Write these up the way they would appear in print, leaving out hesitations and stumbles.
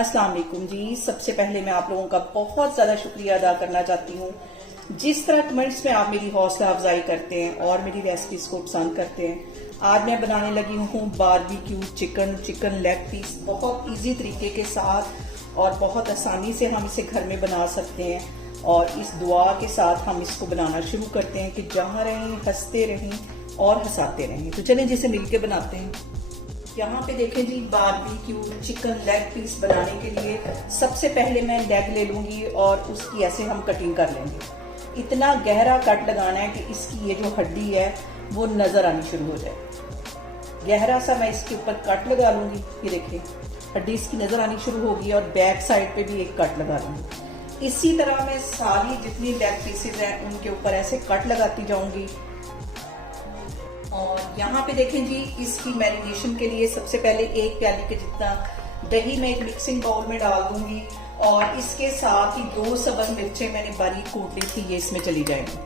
अस्सलाम वालेकुम जी। सबसे पहले मैं आप लोगों का बहुत ज़्यादा शुक्रिया अदा करना चाहती हूँ। जिस तरह कमेंट्स में आप मेरी हौसला अफजाई करते हैं और मेरी रेसिपीज को पसंद करते हैं, आज मैं बनाने लगी हूँ बारबेक्यू चिकन लेग पीस। बहुत इजी तरीके के साथ और बहुत आसानी से हम इसे घर में बना सकते हैं। और इस दुआ के साथ हम इसको बनाना शुरू करते हैं कि जहाँ रहें हंसते रहें और हंसाते रहें। तो चलें जिसे मिलके बनाते हैं। यहाँ पे देखें जी, बारबेक्यू चिकन लेग पीस बनाने के लिए सबसे पहले मैं लेग ले लूंगी और उसकी ऐसे हम कटिंग कर लेंगे। इतना गहरा कट लगाना है कि इसकी ये जो हड्डी है वो नजर आनी शुरू हो जाए। गहरा सा मैं इसके ऊपर कट लगा लूंगी। ये देखिए हड्डी इसकी नजर आनी शुरू होगी और बैक साइड पे भी एक कट लगा लूंगी। इसी तरह मैं सारी जितनी लेग पीसेज हैं उनके ऊपर ऐसे कट लगाती जाऊंगी। और यहाँ पे देखें जी, इसकी मैरिनेशन के लिए सबसे पहले एक प्याली के जितना दही मैं एक मिक्सिंग बाउल में डाल दूंगी और इसके साथ ही 2 सबज मिर्चें मैंने बारीक कूट ली थी, ये इसमें चली जाएंगी।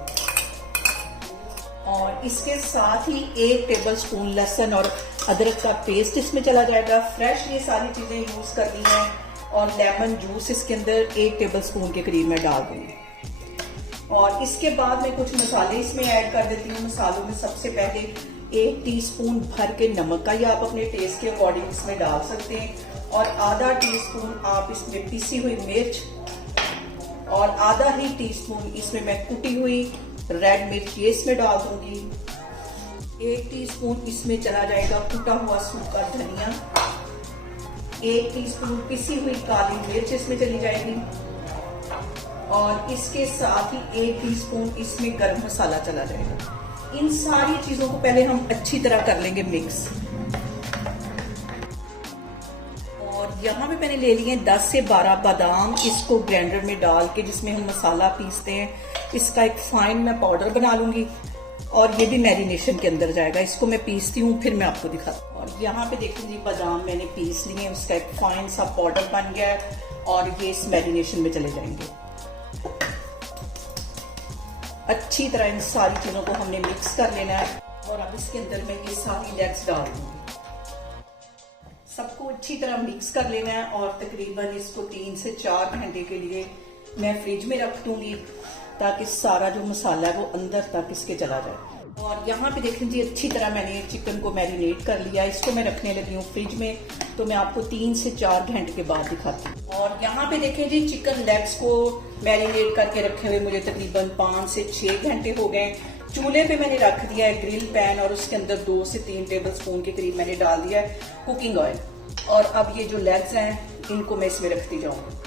और इसके साथ ही 1 टेबल स्पून लहसुन और अदरक का पेस्ट इसमें चला जाएगा। फ्रेश ये सारी चीजें यूज करनी है। और लेमन जूस इसके अंदर 1 टेबल स्पून के करीब मैं डाल दूंगी। और इसके बाद मैं कुछ मसाले इसमें ऐड कर देती हूँ। मसालों में सबसे पहले 1 टीस्पून भर के नमक का, या आप अपने टेस्ट के अकॉर्डिंग इसमें डाल सकते हैं। और आधा टीस्पून आप इसमें पिसी हुई मिर्च और आधा ही टीस्पून इसमें मैं कुटी हुई रेड मिर्च ये इसमें डाल दूंगी। 1 टीस्पून इसमें चला जाएगा कुटा हुआ सूखा धनिया। 1 टीस्पून पिसी हुई काली मिर्च इसमें चली जाएगी। और इसके साथ ही 1 टीस्पून इसमें गरम मसाला चला जाएगा। इन सारी चीजों को पहले हम अच्छी तरह कर लेंगे मिक्स। और यहाँ पे मैंने ले लिए 10 से 12 बादाम, इसको ग्राइंडर में डाल के जिसमें हम मसाला पीसते हैं, इसका एक फाइन मैं पाउडर बना लूंगी। और ये भी मैरिनेशन के अंदर जाएगा। इसको मैं पीसती हूँ फिर मैं आपको दिखाती हूँ। और यहाँ पे देखिए जी, बादाम मैंने पीस लिए, उसका एक फाइन सा पाउडर बन गया है और ये इस मैरिनेशन में चले जाएंगे। अच्छी तरह इन सारी चीजों को हमने मिक्स कर लेना है। और अब इसके अंदर मैं ये सारी लेग्स डाल दूंगी। सबको अच्छी तरह मिक्स कर लेना है और तकरीबन इसको 3 से 4 घंटे के लिए मैं फ्रिज में रख दूंगी ताकि सारा जो मसाला है वो अंदर तक इसके चला जाए। और यहाँ पे देखें जी, अच्छी तरह मैंने चिकन को मैरिनेट कर लिया। इसको मैं रखने लगी हूँ फ्रिज में, तो मैं आपको 3 से 4 घंटे के बाद दिखाती हूँ। और यहाँ पे देखें जी, चिकन लेग्स को मैरिनेट करके रखे हुए मुझे तकरीबन 5 से 6 घंटे हो गए। चूल्हे पे मैंने रख दिया है ग्रिल पैन और उसके अंदर 2 से 3 टेबल स्पून के करीब मैंने डाल दिया है कुकिंग ऑयल। और अब ये जो लेग्स हैं इनको मैं इसमें रखती जाऊंगी।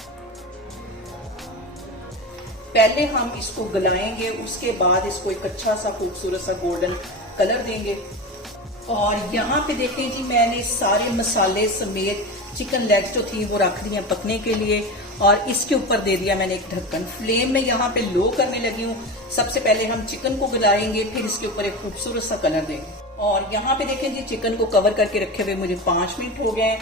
पहले हम इसको गलाएंगे, उसके बाद इसको एक अच्छा सा खूबसूरत सा गोल्डन कलर देंगे। और यहाँ पे देखें जी, मैंने सारे मसाले समेत चिकन लेग जो थी वो रख दी हैं पकने के लिए। और इसके ऊपर दे दिया मैंने एक ढक्कन। फ्लेम में यहाँ पे लो करने लगी हूँ। सबसे पहले हम चिकन को गलाएंगे, फिर इसके ऊपर एक खूबसूरत सा कलर देंगे। और यहाँ पे देखें जी, चिकन को कवर करके रखे हुए मुझे 5 मिनट हो गए।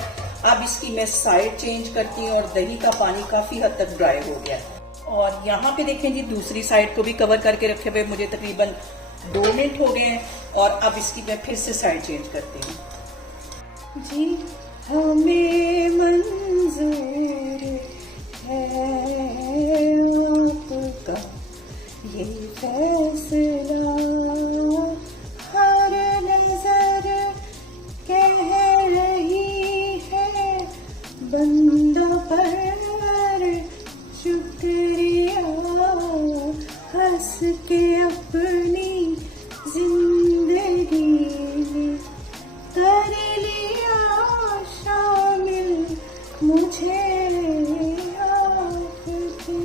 अब इसकी मैं साइड चेंज करती हूँ और दही का पानी काफी हद तक ड्राई हो गया है। और यहाँ पे देखें जी, दूसरी साइड को भी कवर करके रखे हुए मुझे तकरीबन 2 मिनट हो गए हैं। और अब इसकी मैं फिर से साइड चेंज करती हूँ। जी हमें मंजूर है आपका ये फैसला, हर नजर कह रही है बंदा पर शुक्रिया, हंस के अपनी जिंदगी में कर लिया शामिल मुझे आपकी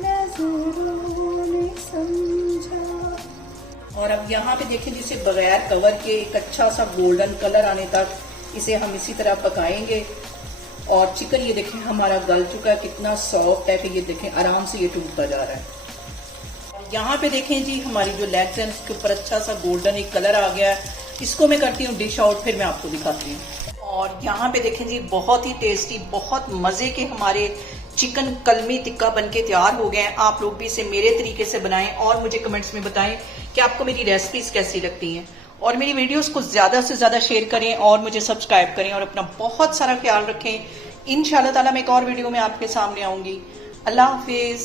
नजरों ने समझा। और अब यहाँ पे देखें, जिसे बगैर कवर के एक अच्छा सा गोल्डन कलर आने तक इसे हम इसी तरह पकाएंगे। और चिकन ये देखें हमारा गल चुका है, कितना सॉफ्ट है कि ये देखें आराम से ये टूटता जा रहा है। और यहाँ पे देखें जी, हमारी जो लेग्स हैं उसके ऊपर अच्छा सा गोल्डन एक कलर आ गया है। इसको मैं करती हूँ डिश आउट, फिर मैं आपको दिखाती हूँ। और यहाँ पे देखें जी, बहुत ही टेस्टी, बहुत मजे के हमारे चिकन कलमी टिक्का बनके तैयार हो गए हैं। आप लोग भी इसे मेरे तरीके से बनाएं और मुझे कमेंट्स में बताएं कि आपको मेरी रेसिपीज कैसी लगती हैं। और मेरी वीडियोस को ज्यादा से ज्यादा शेयर करें और मुझे सब्सक्राइब करें और अपना बहुत सारा ख्याल रखें। इंशाल्लाह ताला मैं एक और वीडियो में आपके सामने आऊंगी। अल्लाह हाफिज।